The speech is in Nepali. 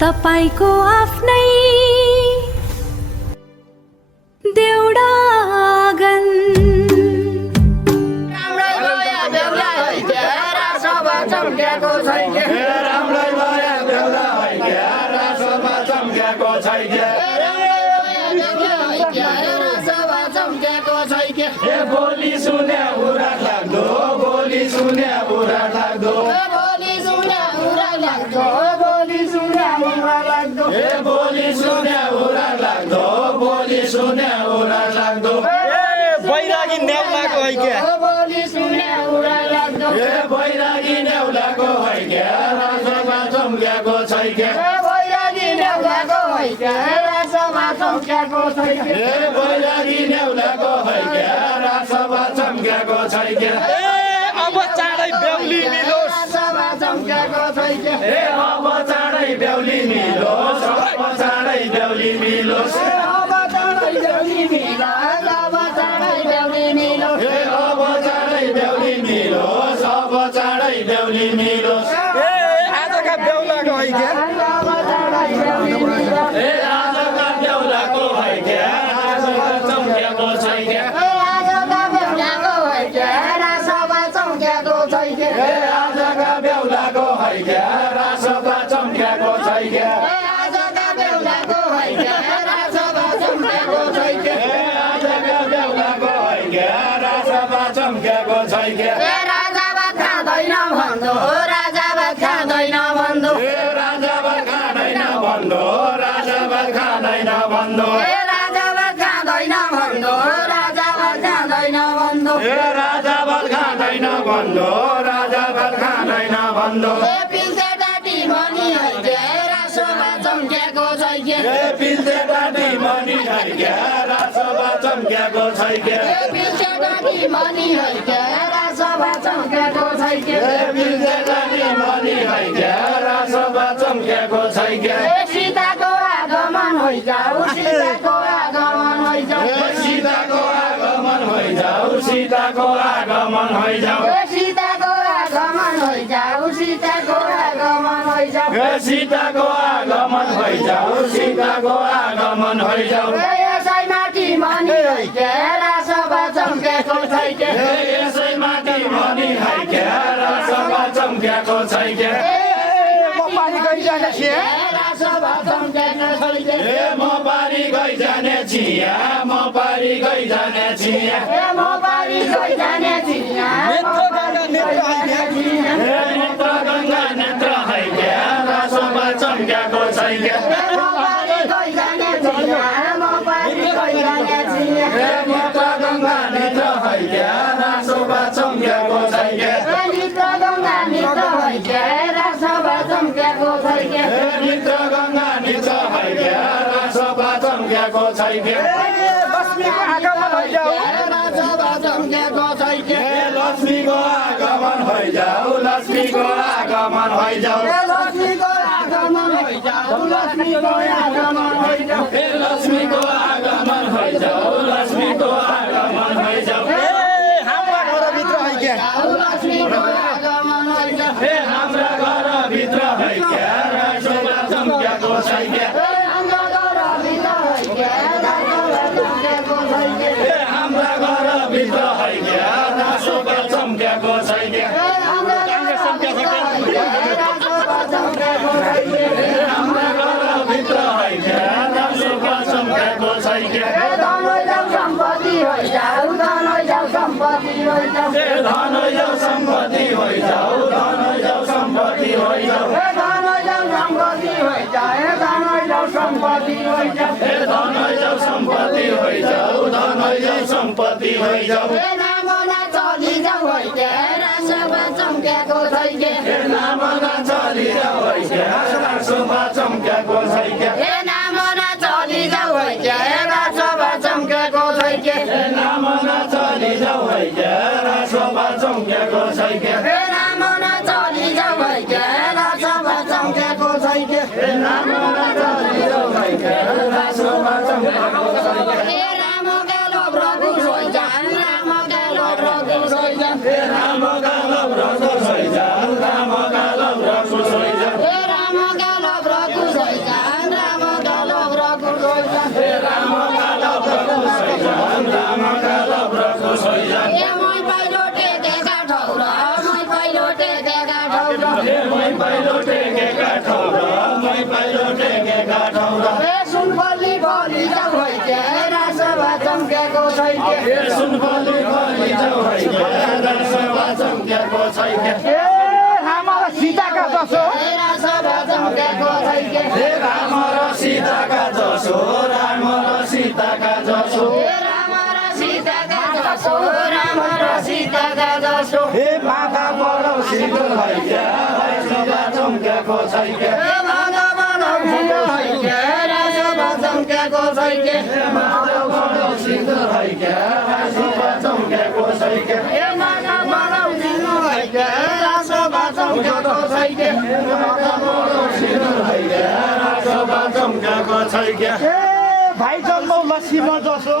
तपाईको आफ्नै देउडा आँगन बोली सुने बुरा लाग्दो बोली सुने बुरा लाग्दो बोली सुने बुरा लाग्दो बोली सुने बुरा लाग्दो बोली सुने बुरा लाग्दो बोली सुने बुरा लाग्दो बैरागी नेउलाको है के बोली सुने बुरा लाग्दो बैरागी नेउलाको है के रासमा चम्क्याको छै के बैरागी नेउलाको है के रासमा चम्क्याको छै के बैरागी नेउलाको है के रासमा चम्क्याको छै के अब चाँडै बेहुली मिलोस् रासमा चम्क्याको छै के अब चाँडै बेहुली मिलोस् अब चाँडै बेहुली मिलोस् अब चाँडै बेहुली मिलोस् अब चाँडै बेहुली मिलोस् अब चाँडै बेहुली मिलोस् अब चाँडै बेहुली मिलोस् आजका बेहुलाको है के आजका बेहुलाको है के रासमा चम्क्याको छै के आजका बेहुलाको है के रासमा चम्क्याको छै के आजका बेहुलाको है के रासमा चम्क्याको छै के आजका बेहुलाको है के रासमा चम्क्याको छै के आजका बेहुलाको है के रासमा चम्क्याको छै के राजा भात खाँदैन भन्दो राजा भात खाँदैन भन्दो राजा भात खाँदैन भन्दो राजा भात खाँदैन भन्दो राजा भात खाँदैन भन्दो राजा भात खाँदैन भन्दो राजा भात खाँदैन भन्दो राजा भात खाँदैन भन्दो पिल्ते डाटी मनी है के रासोमा चम्क्याको छै के पिल्ते डाटी मनी है के रासोमा चम्क्याको छै के पिल्ते डाटी मनी है के रासोमा चम्क्याको छै के पिल्ते डाटी मनी है के रासोमा चम्क्याको छै के सीताको आगमन होइजाऊ सीताको आगमन होइजाऊ सीताको आगमन होइजाऊ सीताको आगमन होइजाऊ सीताको आगमन होइजाऊ सीताको आगमन होइजाऊ सीताको आगमन होइजाऊ सीताको आगमन होइजाऊ यसै माथि मनी है के रासोमा चम्क्याको छै के यसै माथि मनी है के रासोमा चम्क्याको छै के म पानी गइजाने छु रासोमा चम्क्याको छै के म पारी गइजाने छिया म पारी गइजाने छिया म पारी गइजाने छिया नेत्र गङ्गा नेत्र है के नेत्र गङ्गा नेत्र है के रासोमा चम्क्याको छै के म पारी गइजाने छिया म पारी गइजाने छिया नेत्र गङ्गा नेत्र है के रासोमा चम्क्याको छै के नेत्र गङ्गा नेत्र है के रासोमा चम्क्याको छै के नेत्र गङ्गा नेत्र है के रासोमा चम्क्याको छै के लक्ष्मीको आगमन हैजाऊ रासोमा चम्क्याको छै के लक्ष्मीको आगमन हैजाऊ लक्ष्मीको आगमन हैजाऊ लक्ष्मीको आगमन हैजाऊ लक्ष्मीको आगमन हैजाऊ लक्ष्मीको आगमन हैजाऊ लक्ष्मीको आगमन हैजाऊ हाम्रा घरभित्र है के लक्ष्मीको आगमन हैजाऊ हाम्रा घरभित्र है के रासोमा चम्क्याको छै के हाम्रा घरभित्र है के रासोमा चम्क्याको छै के हाम्रा घरभित्र है के रासोमा चम्क्याको छै के हाम्रा घरभित्र है के रासोमा चम्क्याको छै के धन जाऊ सम्पत्ति हैजाऊ धन जाऊ सम्पत्ति हैजाऊ धन जाऊ सम्पत्ति हैजाऊ धन जाऊ सम्पत्ति हैजाऊ धन जाऊ सम्पत्ति हैजाऊ धन जाऊ सम्पत्ति हैजाऊ धन जाऊ सम्पत्ति हैजाऊ धन जाऊ सम्पत्ति हैजाऊ नामना चली जाऊ है के रासोमा चम्क्याको छै के नामना चली जाऊ है के रासोमा चम्क्याको छै के नामना चली जाऊ है के रासोमा चम्क्याको छै के नामना चली जाऊ है के रासोमा चम्क्याको छै के नामना चली जाऊ है के रासोमा चम्क्याको छै के नामना चली जाऊ है के रासोमा चम्क्याको छै के राम गालो प्रभु सोइजान राम गालो प्रभु सोइजान राम गालो प्रभु सोइजान राम गालो प्रभु सोइजान राम गालो प्रभु सोइजान मै पहिलो टेकेका ठाउँ र मै पहिलो टेकेका ठाउँ र सुनबली बलि जाऊ है के रासभा चम्केको छैन के सुनबली बलि जाऊ है के रासभा चम्केको छैन के राम र सीताका जसो रासभा चम्केको छैन के राम र सीताका जसो राम र सीताका जसो राम र सीताका जसो राम र सीताका जसो हे माता बडो सिंदुर है के रासभा चम्केको छैन के माधव सिंदुर है के रासभा चम्केको छैन के माधव बडो सिंदुर है के रासभा चम्केको छैन के माधव सिंदुर है के रासभा चम्केको छैन के सिंदुर है के रासभा चम्केको छैन के ए भाइ जन्मौ लक्ष्मी जसो